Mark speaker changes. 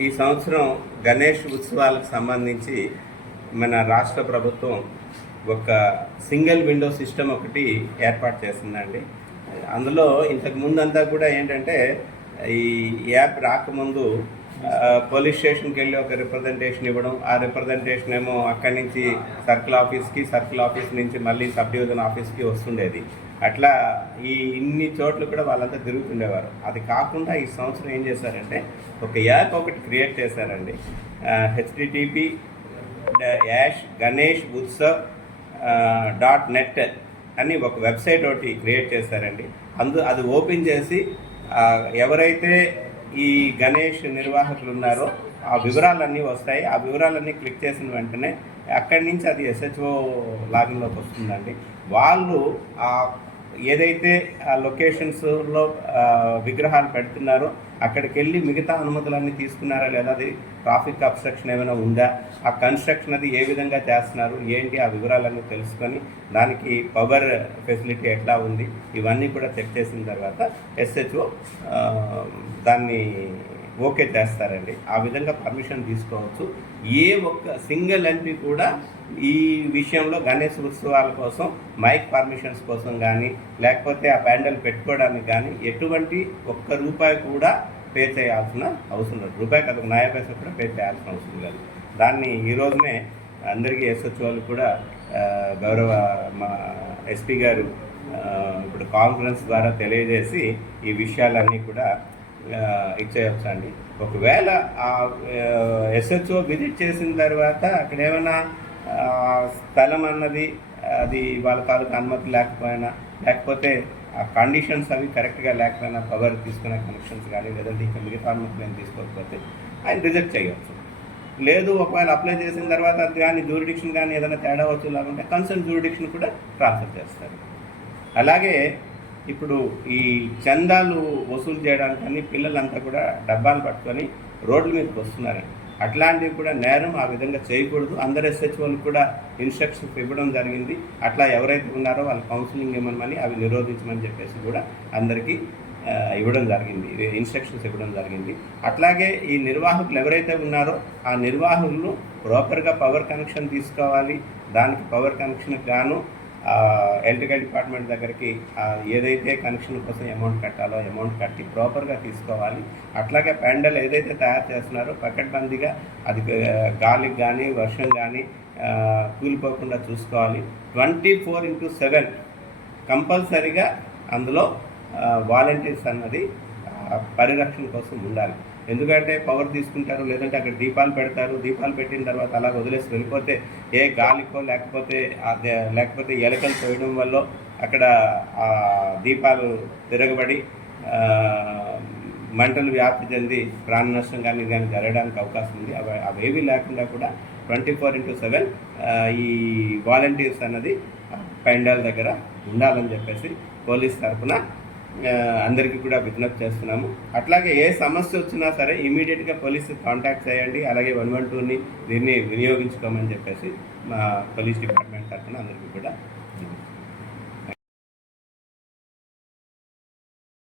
Speaker 1: ఈ సంవత్సరం గణేష్ ఉత్సవాలకు సంబంధించి మన రాష్ట్ర ప్రభుత్వం ఒక సింగిల్ విండో సిస్టమ్ ఒకటి ఏర్పాటు చేసిందండి. అందులో ఇంతకు ముందంతా కూడా ఏంటంటే ఈ యాప్ రాకముందు పోలీస్ స్టేషన్కి వెళ్ళి ఒక రిప్రజెంటేషన్ ఇవ్వడం. ఆ రిప్రజెంటేషన్ ఏమో అక్కడి నుంచి సర్కిల్ ఆఫీస్కి సర్కిల్ ఆఫీస్ నుంచి మళ్ళీ సబ్ డివిజన్ ఆఫీస్కి వస్తుండేది. అట్లా ఈ ఇన్ని చోట్ల కూడా వాళ్ళంతా తిరుగుతుండేవారు. అది కాకుండా ఈ సంవత్సరం ఏం చేశారంటే ఒక యాప్ ఒకటి క్రియేట్ చేశారండి. HTTP S Ganesh Utsav dot net అని ఒక వెబ్సైట్ ఒకటి క్రియేట్ చేశారండి. అందు అది ఓపెన్ చేసి ఎవరైతే ఈ గణేష్ నిర్వాహకులు ఉన్నారో ఆ వివరాలన్నీ వస్తాయి. ఆ వివరాలన్నీ క్లిక్ చేసిన వెంటనే అక్కడి నుంచి అది ఎస్హెచ్ఓ లాగిన్లోకి వస్తుందండి. వాళ్ళు ఆ ఏదైతే ఆ లొకేషన్స్లో విగ్రహాలు పెడుతున్నారో అక్కడికి వెళ్ళి మిగతా అనుమతులన్నీ తీసుకున్నారా లేదా అది ట్రాఫిక్ అబ్స్ట్రక్షన్ ఏమైనా ఉందా? ఆ కన్స్ట్రక్షన్ అది ఏ విధంగా చేస్తున్నారు? ఏంటి ఆ వివరాలన్నీ తెలుసుకొని దానికి పవర్ ఫెసిలిటీ ఎట్లా ఉంది? ఇవన్నీ కూడా చెక్ చేసిన తర్వాత ఎస్హెచ్ఓ దాన్ని ఓకే చేస్తారండి. ఆ విధంగా పర్మిషన్ తీసుకోవచ్చు. ఏ ఒక్క సింగిల్ ఎంపీ కూడా ఈ విషయంలో గణేష్ ఉత్సవాల కోసం మైక్ పర్మిషన్స్ కోసం కానీ లేకపోతే ఆ ప్యాండల్ పెట్టుకోవడానికి కానీ ఎటువంటి ఒక్క రూపాయి కూడా పే చేయాల్సిన అవసరం లేదు. రూపాయి కదా నయా పైసలు కూడా పే చేయాల్సిన అవసరం లేదు. దాన్ని ఈ రోజునే అందరికీ ఎస్హెచ్ఓలు కూడా గౌరవ మా ఎస్పీ గారు ఇప్పుడు కాన్ఫరెన్స్ ద్వారా తెలియజేసి ఈ విషయాలన్నీ కూడా ఇచ్చేయచ్చు అండి ఒకవేళ ఆ ఎస్హెచ్ఓ విజిట్ చేసిన తర్వాత అక్కడ ఏమైనా స్థలం అన్నది అది వాళ్ళ తాలూకు అనుమతి లేకపోయినా లేకపోతే ఆ కండిషన్స్ అవి కరెక్ట్గా లేకపోయినా పవర్ తీసుకునే కనెక్షన్స్ కానీ లేదంటే ఇంకా మిగతా అనుమతి ఏం తీసుకోకపోతే ఆయన రిజెక్ట్ చేయవచ్చు లేదు ఒకవేళ అప్లై చేసిన తర్వాత అది కానీ జూరిడిక్షన్ కానీ ఏదైనా తేడా వచ్చు లేకుంటే కన్సర్న్ జూరిడిక్షన్ కూడా ట్రాన్స్ఫర్ చేస్తారు. అలాగే ఇప్పుడు ఈ చందాలు వసూలు చేయడానికి అన్ని పిల్లలంతా కూడా డబ్బాలు పట్టుకొని రోడ్ల మీదకి వస్తున్నారండి. అట్లాంటివి కూడా నేరం ఆ విధంగా చేయకూడదు. అందరు ఎస్హెచ్ఓలు కూడా ఇన్స్ట్రక్షన్స్ ఇవ్వడం జరిగింది. అట్లా ఎవరైతే ఉన్నారో వాళ్ళ కౌన్సిలింగ్ ఇవ్వమని అవి నిరోధించమని చెప్పేసి కూడా అందరికీ ఇవ్వడం జరిగింది. ఇన్స్ట్రక్షన్స్ ఇవ్వడం జరిగింది. అట్లాగే ఈ నిర్వాహకులు ఎవరైతే ఉన్నారో ఆ నిర్వాహకులు ప్రాపర్గా పవర్ కనెక్షన్ తీసుకోవాలి. దానికి పవర్ కనెక్షన్కి గాను ఎలక్ట్రికల్ డిపార్ట్మెంట్ దగ్గరికి ఏదైతే కనెక్షన్ కోసం అమౌంట్ కట్టాలో అమౌంట్ కట్టి ప్రాపర్గా తీసుకోవాలి. అట్లాగే పెండల్ ఏదైతే తయారు చేస్తున్నారో పకడ్బందీగా అది గాలికి కానీ వర్షం కానీ కూలిపోకుండా చూసుకోవాలి. ట్వంటీ ఫోర్ ఇంటూ సెవెన్ కంపల్సరీగా అందులో వాలంటీర్స్ అన్నది పరిరక్షణ కోసం ఉండాలి. ఎందుకంటే పవర్ తీసుకుంటారు లేదంటే అక్కడ దీపాలు పెడతారు దీపాలు పెట్టిన తర్వాత అలా వదిలేసి వెళ్ళిపోతే ఏ గాలికో లేకపోతే లేకపోతే ఎలకలు తోయడం వల్ల అక్కడ దీపాలు తిరగబడి మంటలు వ్యాప్తి చెంది ప్రాణ నష్టం కానీ కానీ జరగడానికి అవకాశం ఉంది. అవి అవేవి లేకుండా కూడా ట్వంటీ ఫోర్ ఇంటూ సెవెన్ ఈ వాలంటీర్స్ అన్నది పెండాల దగ్గర ఉండాలని చెప్పేసి పోలీస్ తరఫున అందరికీ కూడా విజ్ఞప్తి చేస్తున్నాము. అట్లాగే ఏ సమస్య వచ్చినా సరే ఇమీడియట్గా పోలీసు కాంటాక్ట్ చేయండి. అలాగే వన్ వన్ టూని దీన్ని వినియోగించుకోమని చెప్పేసి మా పోలీస్ డిపార్ట్మెంట్ తరఫున అందరికీ కూడా